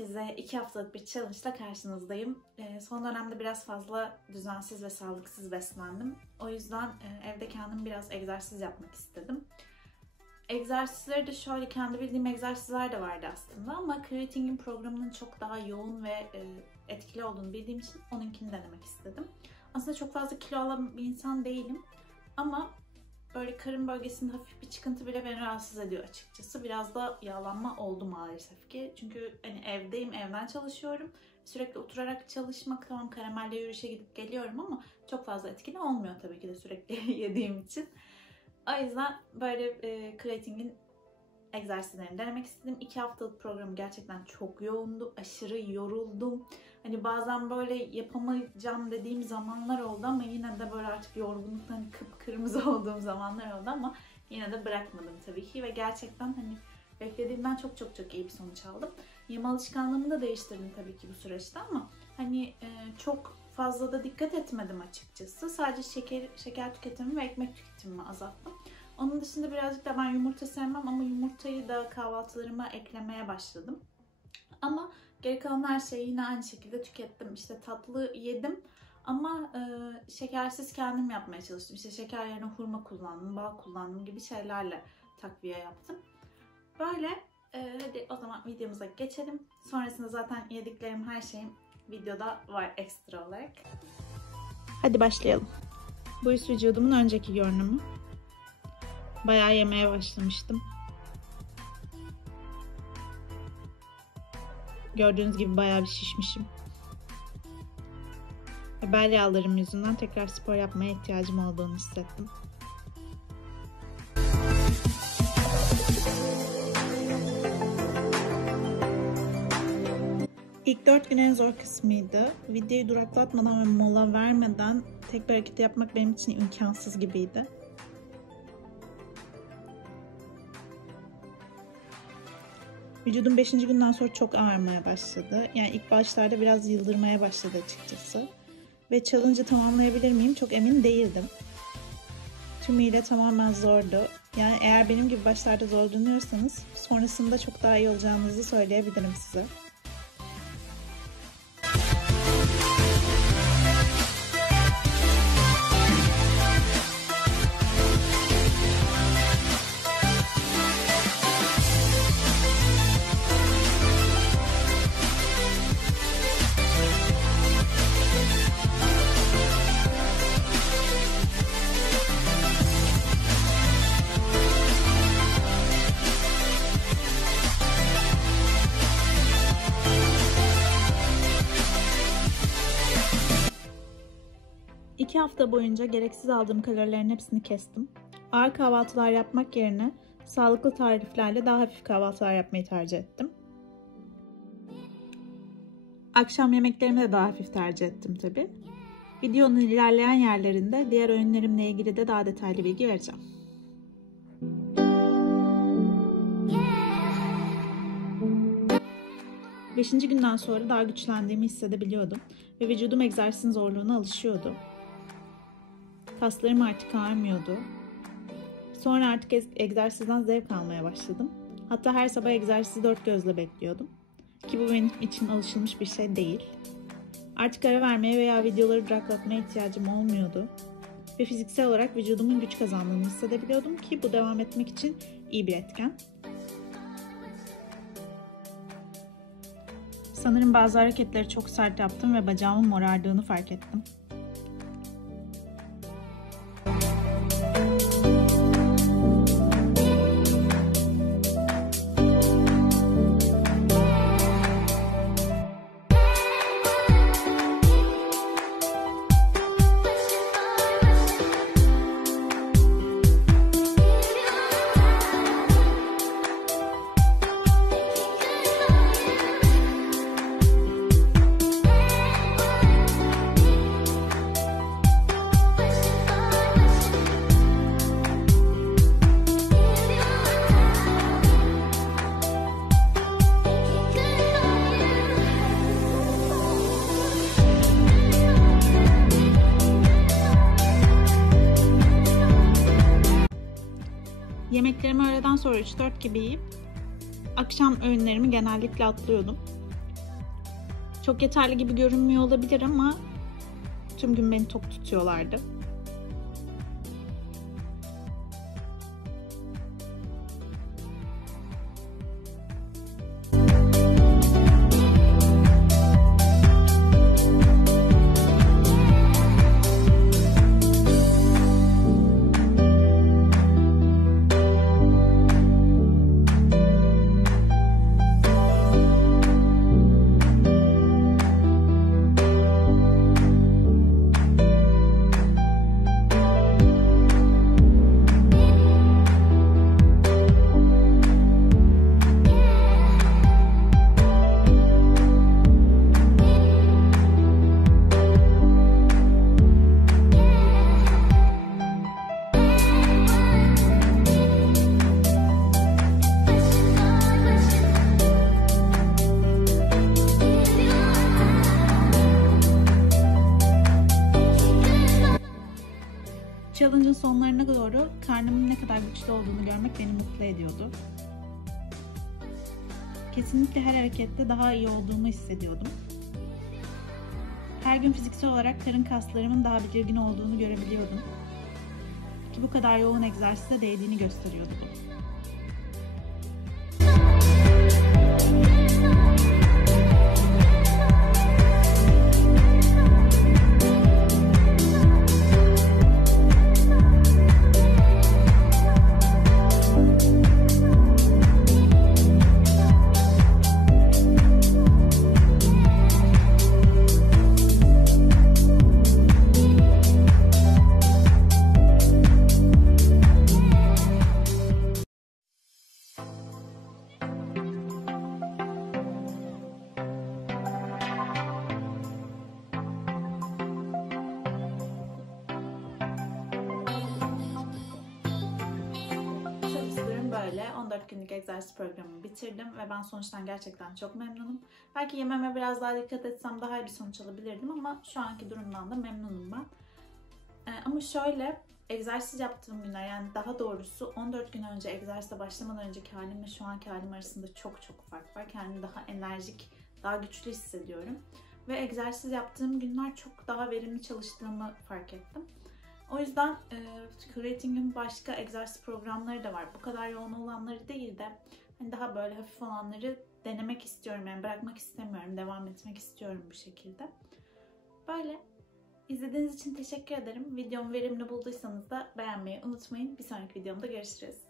herkese 2 haftalık bir challenge ile karşınızdayım. Son dönemde biraz fazla düzensiz ve sağlıksız beslendim. O yüzden evde kendim biraz egzersiz yapmak istedim. Egzersizleri de şöyle, kendi bildiğim egzersizler de vardı aslında ama Creating'in programının çok daha yoğun ve etkili olduğunu bildiğim için onunkini denemek istedim. Aslında çok fazla kilo alan bir insan değilim ama böyle karın bölgesinde hafif bir çıkıntı bile beni rahatsız ediyor açıkçası. Biraz da yağlanma oldu maalesef ki. Çünkü hani evdeyim, evden çalışıyorum. Sürekli oturarak çalışmak, tamam karamelle yürüyüşe gidip geliyorum ama çok fazla etkili olmuyor tabii ki de sürekli yediğim için. O yüzden böyle Creating'in egzersizlerini denemek istedim. 2 haftalık programı gerçekten çok yoğundu. Aşırı yoruldum. Hani bazen böyle yapamayacağım dediğim zamanlar oldu ama yine de böyle artık yorgunluktan kıpkırmızı olduğum zamanlar oldu ama yine de bırakmadım tabii ki ve gerçekten hani beklediğimden çok iyi bir sonuç aldım. Yeme alışkanlığımı da değiştirdim tabii ki bu süreçte ama hani çok fazla da dikkat etmedim açıkçası. Sadece şeker tüketimimi ve ekmek tüketimimi azalttım. Onun dışında birazcık da ben yumurta sevmem ama yumurtayı da kahvaltılarıma eklemeye başladım. Ama geri kalan her şeyi yine aynı şekilde tükettim. İşte tatlı yedim ama şekersiz kendim yapmaya çalıştım. İşte şeker yerine hurma kullandım, bal kullandım gibi şeylerle takviye yaptım. Böyle hadi o zaman videomuza geçelim. Sonrasında zaten yediklerim, her şeyim videoda var ekstra olarak. Hadi başlayalım. Bu üst vücudumun önceki görünümü. Bayağı yemeye başlamıştım. Gördüğünüz gibi bayağı bir şişmişim. Bel yağlarım yüzünden tekrar spor yapmaya ihtiyacım olduğunu hissettim. İlk 4 gün en zor kısmıydı. Videoyu duraklatmadan ve mola vermeden tek bir hareket yapmak benim için imkansız gibiydi. Vücudum 5. günden sonra çok ağrımaya başladı. Yani ilk başlarda biraz yıldırmaya başladı açıkçası. Ve challenge'ı tamamlayabilir miyim çok emin değildim. Tümüyle tamamen zordu. Yani eğer benim gibi başlarda zorlanıyorsanız sonrasında çok daha iyi olacağınızı söyleyebilirim size. İki hafta boyunca gereksiz aldığım kalorilerin hepsini kestim. Ağır kahvaltılar yapmak yerine sağlıklı tariflerle daha hafif kahvaltılar yapmayı tercih ettim. Akşam yemeklerimi de daha hafif tercih ettim tabii. Videonun ilerleyen yerlerinde diğer öğünlerimle ilgili de daha detaylı bilgi vereceğim. Beşinci günden sonra daha güçlendiğimi hissedebiliyordum ve vücudum egzersizin zorluğuna alışıyordu. Kaslarım artık ağrımıyordu. Sonra artık egzersizden zevk almaya başladım. Hatta her sabah egzersizi 4 gözle bekliyordum. Ki bu benim için alışılmış bir şey değil. Artık ara vermeye veya videoları duraklatmaya ihtiyacım olmuyordu. Ve fiziksel olarak vücudumun güç kazandığını hissedebiliyordum ki bu devam etmek için iyi bir etken. Sanırım bazı hareketleri çok sert yaptım ve bacağımın morardığını fark ettim. Yemeklerimi öğleden sonra 3-4 gibi yiyip akşam öğünlerimi genellikle atlıyordum. Çok yeterli gibi görünmüyor olabilir ama tüm gün beni tok tutuyorlardı. Challenge'ın sonlarına doğru karnımın ne kadar güçlü olduğunu görmek beni mutlu ediyordu. Kesinlikle her harekette daha iyi olduğumu hissediyordum. Her gün fiziksel olarak karın kaslarımın daha belirgin olduğunu görebiliyordum. Ki bu kadar yoğun egzersize değdiğini gösteriyordu bu. Böyle 14 günlük egzersiz programımı bitirdim ve ben sonuçtan gerçekten çok memnunum. Belki yememe biraz daha dikkat etsem daha iyi bir sonuç alabilirdim ama şu anki durumdan da memnunum ben. Ama şöyle, egzersiz yaptığım günler, yani daha doğrusu 14 gün önce egzersize başlamadan önceki halimle şu anki halim arasında çok fark var. Kendimi daha enerjik, daha güçlü hissediyorum. Ve egzersiz yaptığım günler çok daha verimli çalıştığımı fark ettim. O yüzden Creating'in başka egzersiz programları da var. Bu kadar yoğun olanları değil de hani daha böyle hafif olanları denemek istiyorum. Yani bırakmak istemiyorum. Devam etmek istiyorum bu şekilde. Böyle. İzlediğiniz için teşekkür ederim. Videomu verimli bulduysanız da beğenmeyi unutmayın. Bir sonraki videomda görüşürüz.